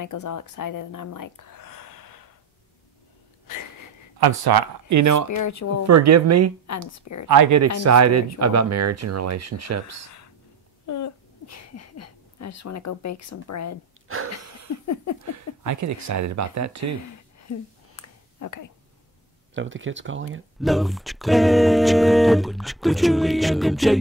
Michael's all excited, and I'm like... I'm sorry. Spiritual. Forgive me. Unspiritual. I get excited about marriage and relationships. I just want to go bake some bread. I get excited about that too. Okay. Is that what the kids calling it? Love with Julie and MJ.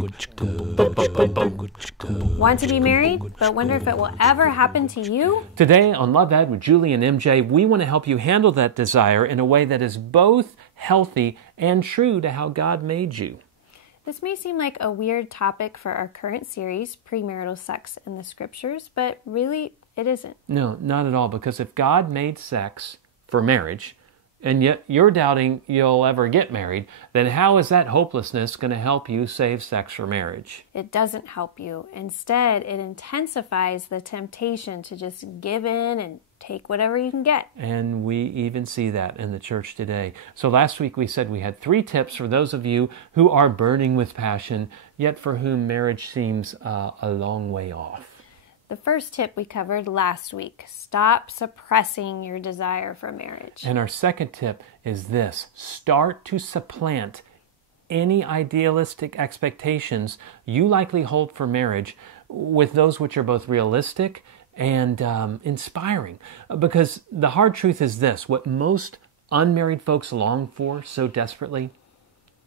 Want to be married, but wonder if it will ever happen to you? Today on Love Ed with Julie and MJ, we want to help you handle that desire in a way that is both healthy and true to how God made you. This may seem like a weird topic for our current series, Premarital Sex in the Scriptures, but really it isn't. No, not at all, because if God made sex for marriage, and yet you're doubting you'll ever get married, then how is that hopelessness going to help you save sex for marriage? It doesn't help you. Instead, it intensifies the temptation to just give in and take whatever you can get. And we even see that in the church today. So last week we said we had 3 tips for those of you who are burning with passion, yet for whom marriage seems a long way off. The first tip we covered last week: stop suppressing your desire for marriage. And our second tip is this: start to supplant any idealistic expectations you likely hold for marriage with those which are both realistic and inspiring. Because the hard truth is this: what most unmarried folks long for so desperately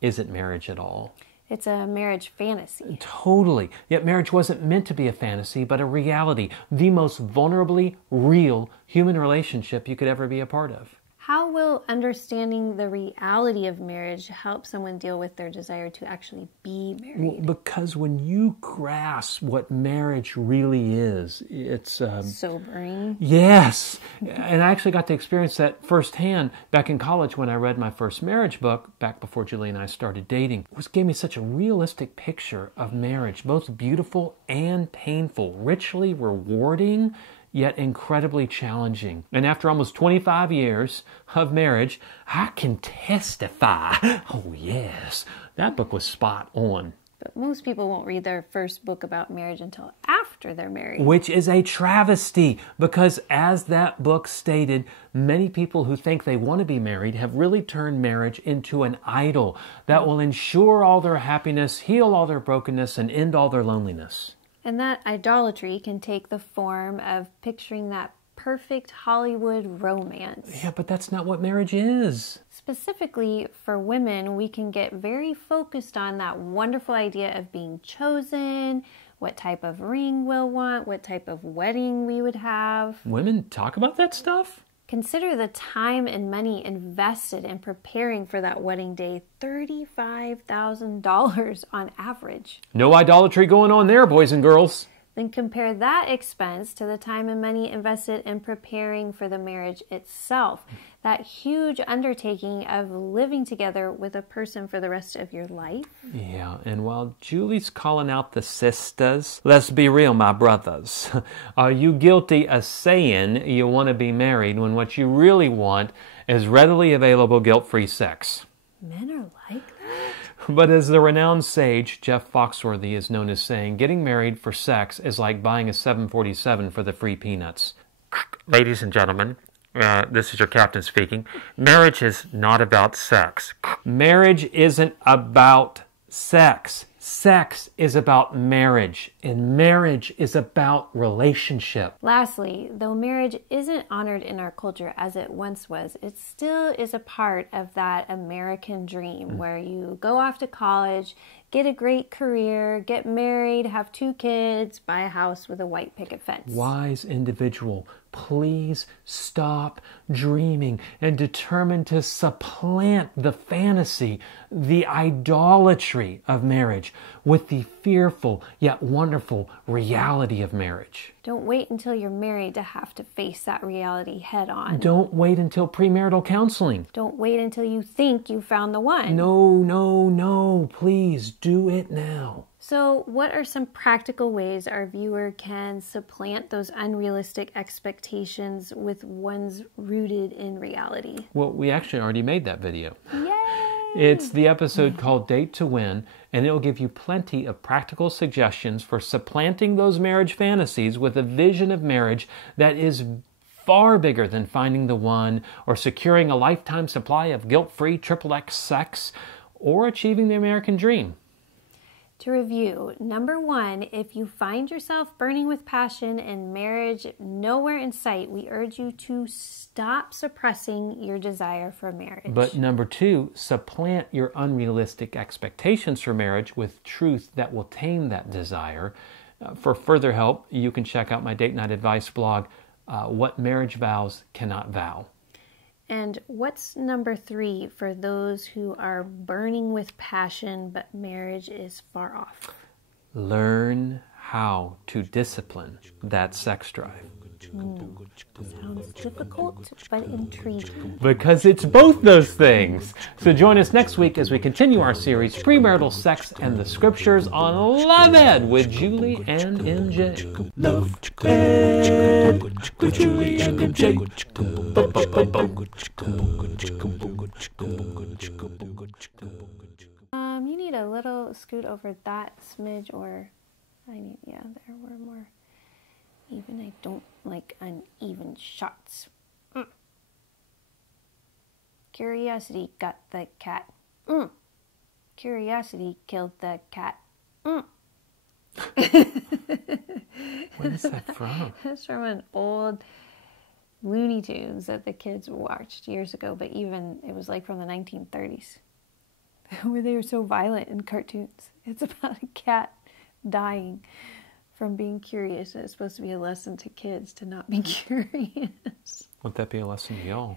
isn't marriage at all. It's a marriage fantasy. Totally. Yet marriage wasn't meant to be a fantasy, but a reality. The most vulnerably real human relationship you could ever be a part of. How will understanding the reality of marriage help someone deal with their desire to actually be married? Well, because when you grasp what marriage really is, it's... sobering. Yes. And I actually got to experience that firsthand back in college when I read my first marriage book, back before Julie and I started dating. It gave me such a realistic picture of marriage, both beautiful and painful, richly rewarding, yet incredibly challenging. And after almost 25 years of marriage, I can testify. Oh yes, that book was spot on. But most people won't read their first book about marriage until after they're married. Which is a travesty, because as that book stated, many people who think they want to be married have really turned marriage into an idol that will ensure all their happiness, heal all their brokenness, and end all their loneliness. And that idolatry can take the form of picturing that perfect Hollywood romance. Yeah, but that's not what marriage is. Specifically for women, we can get very focused on that wonderful idea of being chosen, what type of ring we'll want, what type of wedding we would have. Women talk about that stuff? Consider the time and money invested in preparing for that wedding day, $35,000 on average. No idolatry going on there, boys and girls. Then compare that expense to the time and money invested in preparing for the marriage itself. That huge undertaking of living together with a person for the rest of your life. Yeah, and while Julie's calling out the sisters, let's be real, my brothers. Are you guilty of saying you want to be married when what you really want is readily available guilt-free sex? Men are like that? But as the renowned sage Jeff Foxworthy is known as saying, getting married for sex is like buying a 747 for the free peanuts. Ladies and gentlemen, this is your captain speaking. Marriage is not about sex. Marriage isn't about sex. Sex is about marriage, and marriage is about relationship. Lastly, though marriage isn't honored in our culture as it once was, it still is a part of that American dream where you go off to college, get a great career, get married, have 2 kids, buy a house with a white picket fence. Wise individual, please stop dreaming and determine to supplant the fantasy, the idolatry of marriage with the fearful yet wonderful reality of marriage. Don't wait until you're married to have to face that reality head on. Don't wait until premarital counseling. Don't wait until you think you found the one. No, please do it now. So what are some practical ways our viewer can supplant those unrealistic expectations with ones rooted in reality? Well, we actually already made that video. Yay! It's the episode called Date to Win, and it'll give you plenty of practical suggestions for supplanting those marriage fantasies with a vision of marriage that is far bigger than finding the one or securing a lifetime supply of guilt-free XXX sex or achieving the American dream. To review, number 1, if you find yourself burning with passion and marriage nowhere in sight, we urge you to stop suppressing your desire for marriage. But number 2, supplant your unrealistic expectations for marriage with truth that will tame that desire. For further help, you can check out my date night advice blog, What Marriage Vows Cannot Vow. And what's number 3 for those who are burning with passion but marriage is far off? Learn how to discipline that sex drive. Sounds difficult but intriguing. Because it's both those things. So join us next week as we continue our series, Premarital Sex and the Scriptures, on Love Ed with Julie and MJ. Love Ed with Julie and MJ. You need a little scoot over that smidge, or there were more even. I don't like uneven shots. Curiosity got the cat. Curiosity killed the cat. What is that from? It's from an old Looney Tunes that the kids watched years ago, but even it was like from the 1930s, where they were so violent in cartoons. It's about a cat dying from being curious, and it's supposed to be a lesson to kids to not be curious. Would that be a lesson to y'all?